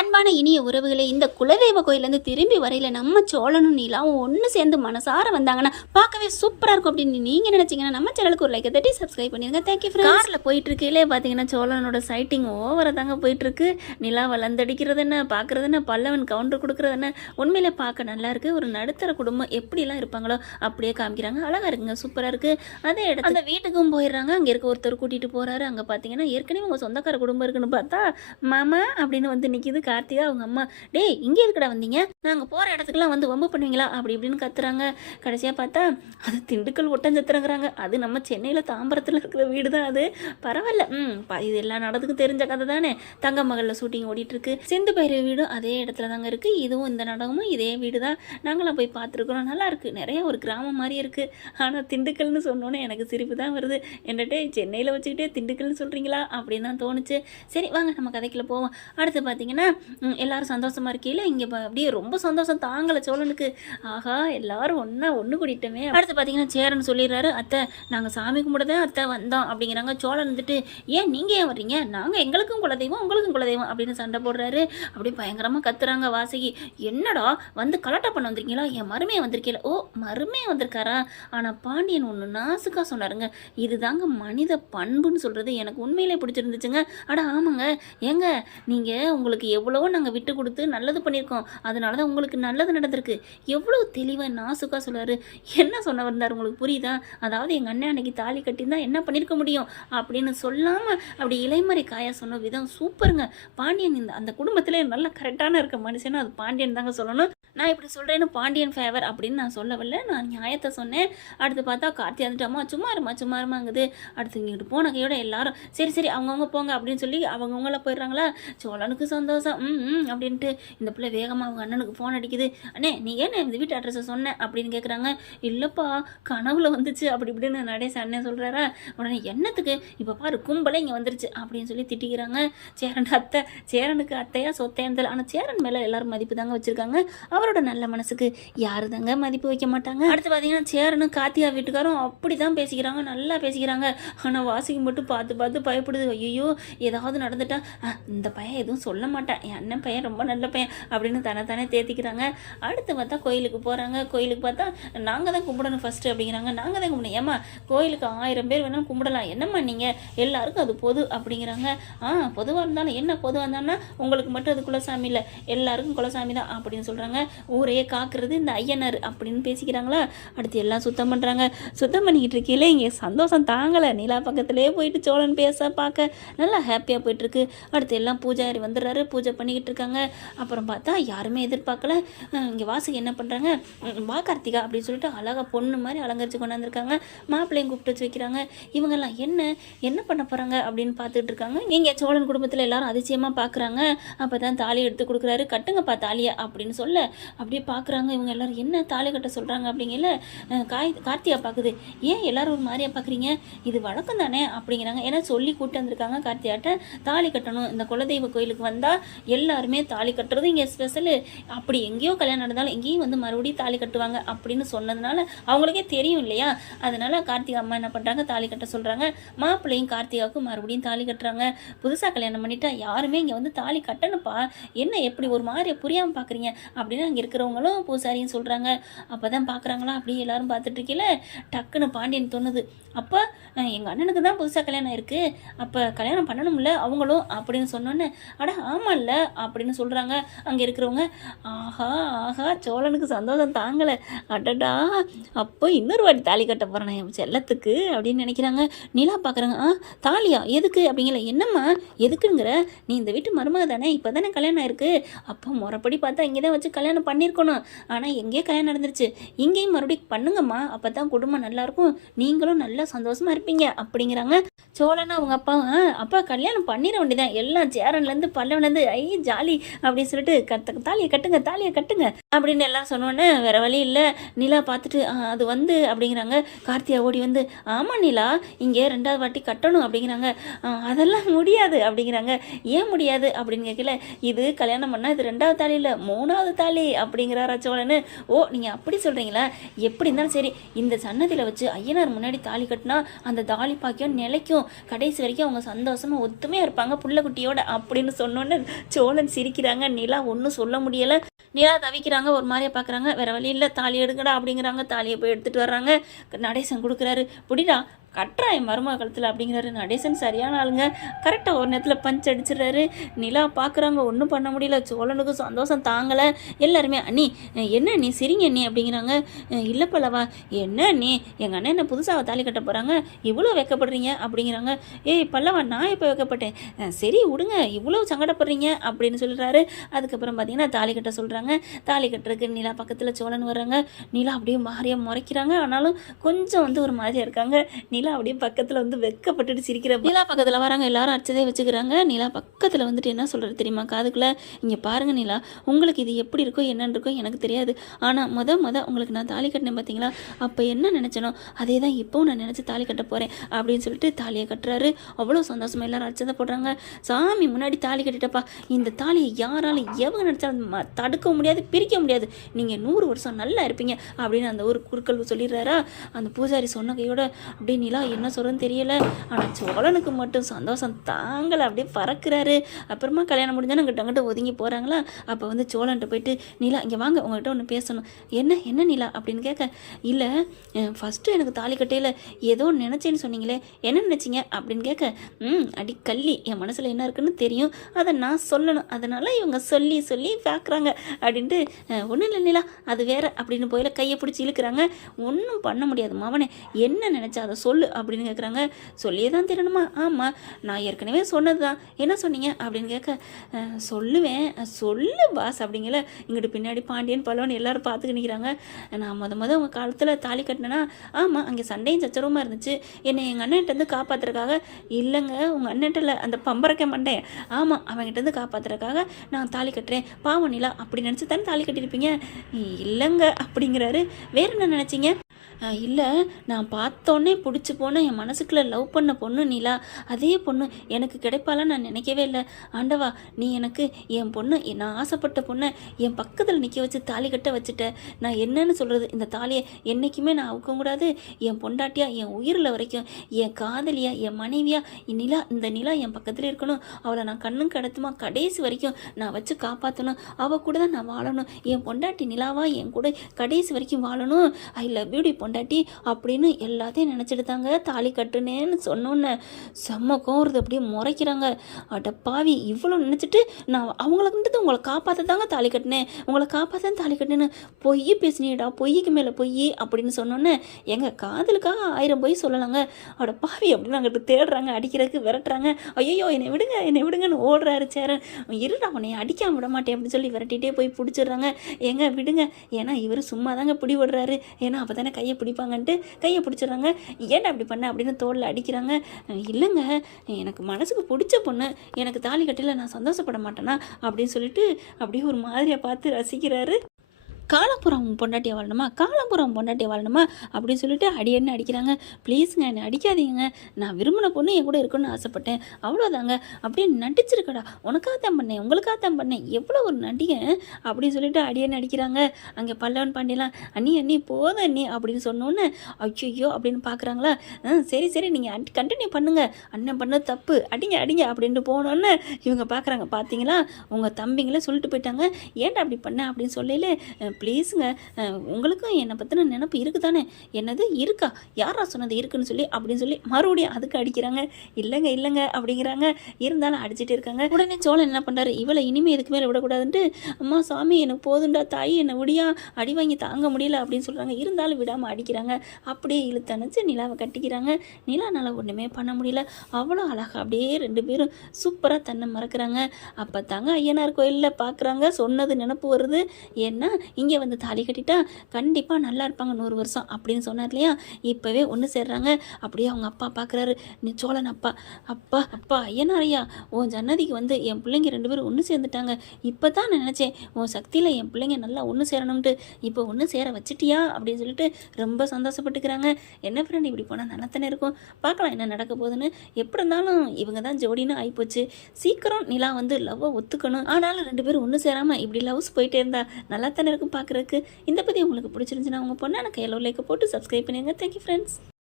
அன்பான இனிய உறவுகளே இந்த குலதெய்வ கோயிலேருந்து திரும்பி வரையில நம்ம சோழனும் நீலாவும் ஒன்று சேர்ந்து மனசார வந்தாங்கன்னா பார்க்கவே சூப்பராக இருக்கும் அப்படின்னு நீங்கள் நினச்சிங்கன்னா நம்ம சேனலுக்கு ஒரு லைக் தட்டி சப்ஸ்கிரைப் பண்ணிருங்க. தேங்க்யூ காரில் போயிட்டு இருக்கையிலே பார்த்தீங்கன்னா சோழனோட சைட்டிங் ஓவராக தாங்க போயிட்டு இருக்கு நிலா வளர்ந்தடிக்கிறது என்ன பார்க்கறது என்ன பல்லவன் கவுண்டர் கொடுக்கறது என்ன உண்மையிலே பார்க்க நல்லா இருக்கு. ஒரு நடுத்தர குடும்பம் எப்படிலாம் இருப்பாங்களோ அப்படியே காமிக்கிறாங்க. அழகா இருக்குங்க சூப்பராக இருக்கு. அதே இடத்துல அந்த வீட்டுக்கும் போயிடுறாங்க. அங்கே இருக்க ஒருத்தர் கூட்டிகிட்டு போகிறாரு அங்கே பார்த்தீங்கன்னா ஏற்கனவே உங்கள் சொந்தக்கார குடும்பம் இருக்குன்னு பார்த்தா மாமா அப்படின்னு வந்து நிற்கிது கார்த்திகா அவங்க அம்மா டேய் இங்கே இருக்கடா வந்தீங்க? நாங்கள் போகிற இடத்துக்குலாம் வந்து வம்பு பண்ணுவீங்களா? அப்படி இப்படின்னு கத்துறாங்க. கடைசியாக பார்த்தா அது திண்டுக்கல் ஒட்டஞ்சத்திரங்கிறாங்க அது நம்ம சென்னையில் தாம்பரத்தில் இருக்கிற வீடு தான் அது. பரவாயில்ல. ம் இது எல்லா நடத்துக்கும் தெரிஞ்ச கதை தானே. தங்க மகளில் ஷூட்டிங் ஓடிட்டுருக்கு. செந்து பயிர வீடும் அதே இடத்துல தாங்க இருக்குது இதுவும் இந்த நாடகமும் இதே வீடு தான் நாங்களாம் போய் பார்த்துருக்குறோம். நல்லா இருக்கு. நிறைய ஒரு கிராமம் மாதிரி இருக்குது ஆனால் திண்டுக்கல்னு சொன்னோன்னே எனக்கு சிரிப்பு தான் வருது. என்னட்டே சென்னையில் வச்சுக்கிட்டே திண்டுக்கல்னு சொல்கிறீங்களா அப்படின்னு தான் தோணுச்சு. சரி வாங்க நம்ம கதைக்குள்ள போவோம். அடுத்து பார்த்தீங்கன்னா எல்லாரும் சந்தோஷமா இருக்கையில இங்கே அப்படியே ரொம்ப சந்தோஷம். தாங்கலை சோழனுக்கு. ஆஹா எல்லாரும் ஒன்றா ஒன்று கூட்டிட்டோமே அடுத்து பார்த்தீங்கன்னா சேரன் சொல்லிடுறாரு அத்தை நாங்கள் சாமி கும்பிடதான் அத்தை வந்தோம் அப்படிங்கிறாங்க. சோழன் வந்துட்டு ஏன் நீங்கள் ஏன் வர்றீங்க? நாங்கள் எங்களுக்கும் குலதெய்வம் உங்களுக்கும் குலதெய்வம். அப்படின்னு சண்டை போடுறாரு. அப்படி பயங்கரமாக கத்துறாங்க வாசகி. என்னடா வந்து கலாட்டா பண்ண வந்திருக்கீங்களா? என் மருமையை வந்திருக்கீங்களா ஓ மருமையை வந்திருக்காரா? ஆனால் பாண்டியன் ஒன்று நாசுக்காக சொன்னாருங்க. இதுதாங்க மனித பண்புன்னு சொல்கிறது எனக்கு உண்மையிலே பிடிச்சிருந்துச்சுங்க. அட ஆமாங்க. ஏங்க நீங்கள் உங்களுக்கு எவ்வளவோ நாங்கள் விட்டு கொடுத்து நல்லது பண்ணியிருக்கோம். அதனால தான் உங்களுக்கு நல்லது நடந்திருக்கு. எவ்வளோ தெளிவாக நாசுக்காக சொல்கிறாரு என்ன சொன்ன வந்தார் உங்களுக்கு புரியுதா? அதாவது எங்கள் அண்ணன் அன்னைக்கு தாலி கட்டியிருந்தால் என்ன பண்ணியிருக்க முடியும்? அப்படின்னு சொல்லாமல் அப்படி இலைமறை காயா சொன்ன விதம் சூப்பருங்க. பாண்டியன் இந்த அந்த குடும்பத்தில் நல்ல கரெக்டான இருக்க மனுஷன் அது பாண்டியன் தாங்க சொல்லணும். நான் இப்படி சொல்கிறேன்னு பாண்டியன் ஃபேவர் அப்படின்னு நான் சொல்லவில்லை. நான் நியாயத்தை சொன்னேன். அடுத்து பார்த்தா கார்த்தி வந்துட்டாமா சும்மா இருமா சும்மா இருமாங்குது அடுத்து இங்கிட்டு போன கையோட எல்லாரும் சரி சரி அவங்கவுங்க போங்க அப்படின்னு சொல்லி அவங்கவுங்கள போயிடுறாங்களா? சோழனுக்கு சந்தோஷம். ம் ம் அப்படின்ட்டு இந்த பிள்ளை வேகமாக அவங்க அண்ணனுக்கு ஃபோன் அடிக்குது. அண்ணே நீ ஏன் இந்த வீட்டு அட்ரஸை சொன்னேன் அப்படின்னு கேட்குறாங்க இல்லைப்பா கனவுல வந்துச்சு. அப்படி இப்படின்னு நடேச அண்ணன் சொல்கிறாரா உடனே என்னத்துக்கு? இப்போ பாரு கும்பலே இங்கே வந்துருச்சு அப்படின்னு சொல்லி திட்டிக்கிறாங்க. சேரன் அத்தை சேரனுக்கு அத்தையா சொத்தையான்னு தெரியல ஆனால் சேரன் மேலே எல்லாரும் மதிப்பு தாங்க வச்சுருக்காங்க. அவரோட நல்ல மனசுக்கு யாரு தாங்க மதிப்பு வைக்க மாட்டாங்க? அடுத்து பார்த்தீங்கன்னா சேரனும் காத்தியா வீட்டுக்காரும் அப்படி தான் பேசிக்கிறாங்க நல்லா பேசிக்கிறாங்க. ஆனால் வாசிக்கு மட்டும் பார்த்து பார்த்து பயப்படுது. ஐயோ ஏதாவது நடந்துட்டா இந்த பையன் எதுவும் சொல்ல மாட்டான் என் அண்ணன் பையன் ரொம்ப நல்ல பையன் அப்படின்னு தானே தேத்திக்கிறாங்க. அடுத்து பார்த்தா கோயிலுக்கு போகிறாங்க கோயிலுக்கு பார்த்தா நாங்கள் தான் கும்பிடணும் ஃபஸ்ட்டு அப்படிங்கிறாங்க. நாங்கள் தான் கும்பிடணும். ஏம்மா கோயிலுக்கு ஆயிரம் பேர் வேணால் கும்பிடலாம். என்னம்மா நீங்கள் எல்லாருக்கும் அது பொது அப்படிங்கிறாங்க. ஆ பொதுவாக இருந்தாலும் என்ன பொதுவாக இருந்தாலும் உங்களுக்கு மட்டும் அது குலசாமி இல்லை. எல்லாருக்கும் குலசாமி தான் அப்படின்னு சொல்கிறாங்க ஊரையே காக்குறது இந்த ஐயனார் அப்படின்னு பேசிக்கிறாங்களா? அடுத்து எல்லாம் சுத்தம் பண்ணுறாங்க சுத்தம் பண்ணிக்கிட்டு இருக்கையில இங்கே சந்தோஷம் தாங்கலை. நிலா பக்கத்துலேயே போயிட்டு சோழன் பேச பார்க்க நல்லா ஹாப்பியாக போயிட்டுருக்கு. அடுத்து எல்லாம் பூஜாரி வந்துடுறாரு. பூஜை பண்ணிக்கிட்டு இருக்காங்க. அப்புறம் பார்த்தா யாருமே எதிர்பார்க்கல. இங்கே வாசகி என்ன பண்ணுறாங்க வா கார்த்திகா அப்படின்னு சொல்லிட்டு அழகாக பொண்ணு மாதிரி அலங்கரித்து கொண்டாந்துருக்காங்க. மாப்பிள்ளையும் கூப்பிட்டு வச்சு வைக்கிறாங்க. இவங்கெல்லாம் என்ன? என்ன பண்ண போகிறாங்க அப்படின்னு பார்த்துட்டு இருக்காங்க. இங்கே சோழன் குடும்பத்தில் எல்லாரும் அதிசயமாக பார்க்குறாங்க அப்போ தான் தாலி எடுத்து கொடுக்குறாரு. கட்டுங்கப்பா தாலியை அப்படின்னு சொல்ல அப்படியே பார்க்குறாங்க இவங்க எல்லோரும் என்ன தாலி கட்ட சொல்கிறாங்க அப்படிங்கல காய் கார்த்திகா பார்க்குது ஏன் எல்லோரும் ஒரு மாதிரியா பார்க்குறீங்க இது வழக்கம் தானே? அப்படிங்கிறாங்க. ஏன்னா சொல்லி கூப்பிட்டு வந்திருக்காங்க கார்த்தியாட்ட தாலி கட்டணும். இந்த குலதெய்வ கோயிலுக்கு வந்தால் எல்லாருமே தாலி கட்டுறது இங்கே ஸ்பெஷலு. அப்படி எங்கேயோ கல்யாணம் நடந்தாலும் எங்கேயும் வந்து மறுபடியும் தாலி கட்டுவாங்க. அப்படின்னு சொன்னதுனால அவங்களுக்கே தெரியும் இல்லையா? அதனால கார்த்திகா அம்மா என்ன பண்ணுறாங்க தாலி கட்ட சொல்கிறாங்க மாப்பிள்ளையும் கார்த்திகாவுக்கும் மறுபடியும் தாலி கட்டுறாங்க. புதுசாக கல்யாணம் பண்ணிட்டா யாருமே இங்கே வந்து தாலி கட்டணும்ப்பா. என்ன எப்படி ஒரு மாதிரி புரியாமல் பார்க்குறீங்க அப்படின்னு அங்கே இருக்கிறவங்களும் பூசாரியும் சொல்கிறாங்க அப்போ தான் பார்க்குறாங்களா அப்படியே எல்லாரும் பார்த்துட்ருக்கீல டக்குன்னு பாண்டியன் தோணுது. அப்போ எங்கள் அண்ணனுக்கு தான் புதுசாக கல்யாணம் இருக்குது அப்போ கல்யாணம் பண்ணணும்ல அவங்களும் அப்படின்னு சொன்னோன்னே அட ஆமாம்ல அப்படின்னு சொல்கிறாங்க அங்கே இருக்கிறவங்க. ஆஹா ஆஹா சோழனுக்கு சந்தோஷம் தாங்கலை. அடடா அப்போ இன்னொரு வாட்டி தாலி கட்ட போகிறேன் என் செல்லத்துக்கு அப்படின்னு நினைக்கிறாங்க. நிலா பார்க்குறாங்க ஆ தாலியா? எதுக்கு? அப்படிங்கல என்னம்மா? எதுக்குங்கிற? நீ இந்த வீட்டு மருமக தானே இப்போ தானே கல்யாணம் ஆயிருக்கு. அப்போ முறைப்படி பார்த்தா இங்கே தான் வச்சு கல்யாணம் பண்ணியிருக்கணும் ஆனால் எங்கேயே கல்யாணம் நடந்துருச்சு. இங்கேயும் மறுபடியும் பண்ணுங்கம்மா. அப்போ தான் குடும்பம் நல்லாயிருக்கும் நீங்களும் நல்லா சந்தோஷமாக இருப்பீங்க. அப்படிங்கிறாங்க சோழனா அவங்க அப்பா. அப்பா கல்யாணம் பண்ணிட வேண்டியதான் எல்லாம் சேரன்லேருந்து பல்லவன்லேருந்து ஐ ஜாலி அப்படின்னு சொல்லிட்டு கத்த தாலியை கட்டுங்க தாலியை கட்டுங்க அப்படின்னு எல்லாம் சொன்னோன்னே வேறு வழி இல்லை. நிலா பார்த்துட்டு அது வந்து அப்படிங்கிறாங்க. கார்த்தியா ஓடி வந்து ஆமாம் நிலா இங்கே ரெண்டாவது வாட்டி கட்டணும் அப்படிங்கிறாங்க. அதெல்லாம் முடியாது அப்படிங்கிறாங்க. ஏன் முடியாது அப்படின்னு கேட்கல. இது கல்யாணம் பண்ணால் இது ரெண்டாவது தாலி இல்லை மூணாவது தாலி. அப்படிங்கிறாரா சோழனு ஓ நீங்கள் அப்படி சொல்கிறீங்களா எப்படி இருந்தாலும் சரி இந்த சன்னதியில் வச்சு ஐயனார் முன்னாடி தாலி கட்டினா அந்த தாலி பாக்கியம் நிலைக்கும். கடைசி வரைக்கும் அவங்க சந்தோஷமாக ஒத்துமையாக இருப்பாங்க புள்ளக்குட்டியோட அப்படின்னு சொன்னோன்னே சோழன் சிரிக்கிறாங்க. நிலா ஒன்றும் சொல்ல முடியலை. நிலா தவிக்கிறாங்க ஒரு மாதிரியா பார்க்குறாங்க வேற வழி இல்லை தாலி எடுங்கடா அப்படிங்கிறாங்க. தாலியை போய் எடுத்துகிட்டு வர்றாங்க. நடேசன் கொடுக்குறாரு. புடிடா கட்டுறா என் மருமக கழுத்தில் அப்படிங்கிறாரு. நடேசன் சரியான ஆளுங்க. கரெக்டாக ஒரு நேரத்தில் பஞ்ச் அடிச்சிடுறாரு. நிலா பார்க்குறாங்க ஒன்றும் பண்ண முடியல. சோழனுக்கு சந்தோஷம் தாங்கலை. எல்லாருமே அண்ணி என்ன நீ சிரிங்க அண்ணி? அப்படிங்கிறாங்க. இல்லை பல்லவா என்ன நீ எங்கள் அண்ணன் என்ன புதுசாக தாலி கட்ட போகிறாங்க இவ்வளோ வைக்கப்படுறீங்க? அப்படிங்கிறாங்க. ஏய் பல்லவா நான் இப்போ வைக்கப்பட்டேன்? சரி விடுங்க இவ்வளோ சங்கடப்படுறீங்க? அப்படின்னு சொல்கிறாரு அதுக்கப்புறம் பார்த்தீங்கன்னா தாலி கட்ட சொல்கிறாங்க தாலி கட்டுறதுக்கு நிலா பக்கத்தில் சோழன் வர்றாங்க. நிலா அப்படியே மாறியாக முறைக்கிறாங்க. ஆனாலும் கொஞ்சம் வந்து ஒரு மாதிரியாக இருக்காங்க. நீ நிலா அப்படியே பக்கத்தில் வந்து வெக்கப்பட்டுட்டு சிரிக்கிற நிலா பக்கத்தில் வராங்க எல்லாரும் அடிச்சதே வச்சுக்கிறாங்க. நிலா பக்கத்தில் வந்துட்டு என்ன சொல்கிறது தெரியுமா காதுக்குள்ளே? இங்கே பாருங்க நிலா உங்களுக்கு இது எப்படி இருக்கோ என்னன்னு இருக்கோ எனக்கு தெரியாது. ஆனால் மொத மொத உங்களுக்கு நான் தாலி கட்டினேன் பார்த்தீங்களா அப்போ என்ன நினச்சனோ அதே தான் இப்போவும் நான் நினச்சி தாலி கட்ட போகிறேன் அப்படின்னு சொல்லிட்டு தாலியை கட்டுறாரு. அவ்வளோ சந்தோஷமாக எல்லாரும் அச்சதை போடுறாங்க. சாமி முன்னாடி தாலி கட்டிட்டப்பா. இந்த தாலியை யாராலும் எவங்க நினச்சாலும் ம- தடுக்க முடியாது பிரிக்க முடியாது. நீங்கள் நூறு வருஷம் நல்லா இருப்பீங்க அப்படின்னு அந்த ஒரு குறுக்கள் சொல்லிடுறாரா? அந்த பூஜாரி சொன்ன கையோட அப்படியே நிலா என்ன சொல்கிறேன்னு தெரியல. ஆனால் சோழனுக்கு மட்டும் சந்தோஷம். தாங்கலை அப்படியே பறக்கிறாரு. அப்புறமா கல்யாணம் முடிஞ்சாலும் அங்கிட்ட அங்கிட்ட ஒதுங்கி போகிறாங்களா அப்போ வந்து சோழன்ட்ட போயிட்டு நிலா இங்கே வாங்க. உங்கள்கிட்ட ஒன்று பேசணும். என்ன? என்ன நிலா? அப்படின்னு கேட்க இல்லை ஃபஸ்ட்டு எனக்கு தாலி கட்டையில் ஏதோ நினச்சேன்னு சொன்னீங்களே. என்ன நினச்சிங்க? அப்படின்னு கேட்க ம் அடி கள்ளி. என் மனசில் என்ன இருக்குன்னு தெரியும். அதை நான் சொல்லணும். அதனால் இவங்க சொல்லி சொல்லி பார்க்குறாங்க அப்படின்ட்டு ஒன்றும் இல்லை நிலா. அது வேற. அப்படின்னு போயில கையை பிடிச்சி இழுக்கிறாங்க. ஒன்றும் பண்ண முடியாது மவனே என்ன நினச்சா அதை சொல்லு. சொல்லு அப்படின்னு கேட்குறாங்க சொல்லியே தான் தெரியணுமா ஆமாம் நான் ஏற்கனவே சொன்னது தான் என்ன சொன்னீங்க? அப்படின்னு கேட்க சொல்லுவேன். சொல்லு பாஸ் அப்படிங்கல. இங்கிட்டு பின்னாடி பாண்டியன் பலவன் எல்லாரும் பார்த்துக்கு நிற்கிறாங்க நான் மொத மொதல் உங்கள் காலத்தில் தாலி கட்டினேன்னா ஆமாம் அங்கே சண்டையும் சச்சரவுமா இருந்துச்சு. என்னை எங்கள் அண்ணன்ட்டேருந்து காப்பாற்றுறதுக்காக இல்லைங்க உங்கள் அண்ணன்ட்டில் அந்த பம்பரைக்க மண்டேன் ஆமாம் அவன்கிட்டேருந்து காப்பாற்றுறதுக்காக நான் தாலி கட்டுறேன். பாவம் நிலா அப்படி நினச்சி தானே தாலி கட்டியிருப்பீங்க? இல்லைங்க அப்படிங்கிறாரு. வேறு என்ன நினச்சிங்க? இல்லை நான் பார்த்தோன்னே பிடிச்சி போன என் மனசுக்குள்ளே லவ் பண்ண பொண்ணு நிலா. அதே பொண்ணு எனக்கு கிடைப்பால நான் நினைக்கவே இல்லை. ஆண்டவா நீ எனக்கு என் பொண்ணு நான் ஆசைப்பட்ட பொண்ணை என் பக்கத்தில் நிற்க வச்சு தாலி கட்ட வச்சுட்ட. நான் என்னன்னு சொல்கிறது இந்த தாலியை என்றைக்குமே நான் அவுக்க கூடாது. என் பொண்டாட்டியா என் உயிரில் வரைக்கும் என் காதலியா என் மனைவியா என் நிலா இந்த நிலா என் பக்கத்தில் இருக்கணும். அவளை நான் கண்ணும் கடத்துமா கடைசி வரைக்கும் நான் வச்சு காப்பாற்றணும் அவள் கூட தான் நான் வாழணும். என் பொண்டாட்டி நிலாவா என் கூட கடைசி வரைக்கும் வாழணும். ஐ லவ் யூடி பொண்டாட்டி அப்படின்னு எல்லாத்தையும் நினச்சிட்டு தாங்க தாலி கட்டுனேன்னு சொன்னோன்னே செம்ம கோவறது அப்படியே முறைக்கிறாங்க. அட பாவி இவ்வளோ நினச்சிட்டு நான் அவங்களுக்கு உங்களை காப்பாற்ற தாங்க தாலி கட்டினேன். உங்களை காப்பாற்ற தாலி கட்டினேன்னு பொய் பேசினீடா பொய்க்கு மேலே பொய் அப்படின்னு சொன்னோன்னே எங்கள் காதலுக்காக ஆயிரம் பொய் சொல்லலாங்க. அட பாவி அப்படின்னு அங்கிட்டு தேடுறாங்க அடிக்கிறதுக்கு விரட்டுறாங்க. ஐயோ என்னை விடுங்க என்னை விடுங்கன்னு ஓடுறாரு சேரன். இருடா உன்னை அடிக்காம விட மாட்டேன் அப்படின்னு சொல்லி விரட்டிகிட்டே போய் பிடிச்சிடுறாங்க. ஏங்க விடுங்க. ஏன்னா இவர் சும்மா தாங்க பிடி விடுறாரு ஏன்னா அப்போ தானே கையை பிடிப்பாங்கன்ட்டு கையை பிடிச்சிடுறாங்க. ஏன்டா அப்படி பண்ண? அப்படின்னு தோலில் அடிக்கிறாங்க. இல்லைங்க எனக்கு மனசுக்கு பிடிச்ச பொண்ணு எனக்கு தாலி கட்டில நான் சந்தோஷப்பட மாட்டேனா? அப்படின்னு சொல்லிட்டு அப்படியே ஒரு மாதிரியை பார்த்து ரசிக்கிறாரு. காலப்புறம் பொண்டாட்டியை வாழணுமா? காலப்புறம் பொண்டாட்டியை வாழணுமா? அப்படின்னு சொல்லிட்டு அடியன்னு அடிக்கிறாங்க? ப்ளீஸுங்க என்னை அடிக்காதீங்க. நான் விரும்பின பொண்ணு என் கூட இருக்கணும்னு ஆசைப்பட்டேன். அவ்வளோதாங்க அப்படியே நடிச்சிருக்கடா. உனக்காக தான் பண்ணேன். உங்களுக்காக தான் பண்ணேன். எவ்வளோ ஒரு நடிகை. அப்படின்னு சொல்லிட்டு அடியன்னு அடிக்கிறாங்க? அங்கே பல்லவன் பாண்டியலாம் அண்ணி அண்ணி போதும் அண்ணி அப்படின்னு சொன்னோன்னே ஐயோ அப்படின்னு பார்க்குறாங்களா? ஆ சரி சரி. நீங்கள் கண்டினியூ பண்ணுங்கள் அண்ணன் பண்ண தப்பு. அடிங்க அடிங்க அப்படின்ட்டு போனோன்னே இவங்க பார்க்குறாங்க. பார்த்தீங்களா? உங்கள் தம்பிங்களே சொல்லிட்டு போயிட்டாங்க. ஏன்டா அப்படி பண்ண? அப்படின்னு சொல்லல ப்ளீஸுங்க. உங்களுக்கும் என்னை பற்றின நினப்பு இருக்குது தானே என்னது இருக்கா? யாரா சொன்னது இருக்குன்னு சொல்லி அப்படின்னு சொல்லி மறுபடியும் அதுக்கு அடிக்கிறாங்க. இல்லைங்க இல்லைங்க அப்படிங்கிறாங்க. இருந்தாலும் அடிச்சிட்டு இருக்காங்க. உடனே சோழன் என்ன பண்ணுறாரு இவளை இனிமே இதுக்கு மேலே விடக்கூடாதுன்ட்டு அம்மா சாமி எனக்கு போதுண்டா தாய் என்னை விடியா அடி வாங்கி தாங்க முடியல அப்படின்னு சொல்கிறாங்க இருந்தாலும் விடாமல் அடிக்கிறாங்க. அப்படியே இழுத்தணைச்சு நிலாவை கட்டிக்கிறாங்க. நிலானால் ஒன்றுமே பண்ண முடியல. அவ்வளோ அழகாக அப்படியே ரெண்டு பேரும் சூப்பராக தன்னை மறக்கிறாங்க. அப்போ தாங்க ஐயனார் கோயிலில் பார்க்குறாங்க சொன்னது நினப்பு வருது. ஏன்னா இங்கே இங்கே வந்து தாலி கட்டிட்டா கண்டிப்பாக நல்லா இருப்பாங்க நூறு வருஷம் அப்படின்னு சொன்னார் இல்லையா? இப்போவே ஒன்று சேர்றாங்க. அப்படியே அவங்க அப்பா பார்க்குறாரு நீ சோழன் அப்பா. அப்பா அப்பா ஐயனாரையா? உன் ஜன்னதிக்கு வந்து என் பிள்ளைங்க ரெண்டு பேரும் ஒன்று சேர்ந்துட்டாங்க. இப்போ தான் நான் நினச்சேன் உன் சக்தியில் என் பிள்ளைங்க நல்லா ஒன்று சேரணும்ட்டு இப்போ ஒன்று சேர வச்சிட்டியா? அப்படின்னு சொல்லிட்டு ரொம்ப சந்தோஷப்பட்டுக்கிறாங்க. என்ன ஃப்ரெண்ட் இப்படி போனால் நல்லாத்தானே இருக்கும். பார்க்கலாம் என்ன நடக்க போகுதுன்னு. எப்படி இருந்தாலும் இவங்க தான் ஜோடின்னு ஆகிப்போச்சு சீக்கிரம் நிலா வந்து லவ்வை ஒத்துக்கணும். ஆனாலும் ரெண்டு பேரும் ஒன்று சேராமல் இப்படி லவ்ஸ் போயிட்டே இருந்தா நல்லா தானே இருக்கும் பார்க்குறதுக்கு. இந்த பற்றி உங்களுக்கு பிடிச்சிருந்துச்சுன்னா உங்கள் பொண்ணான கையில் லைக்கை போட்டு சப்ஸ்கிரைப் பண்ணிடுங்க. Thank you friends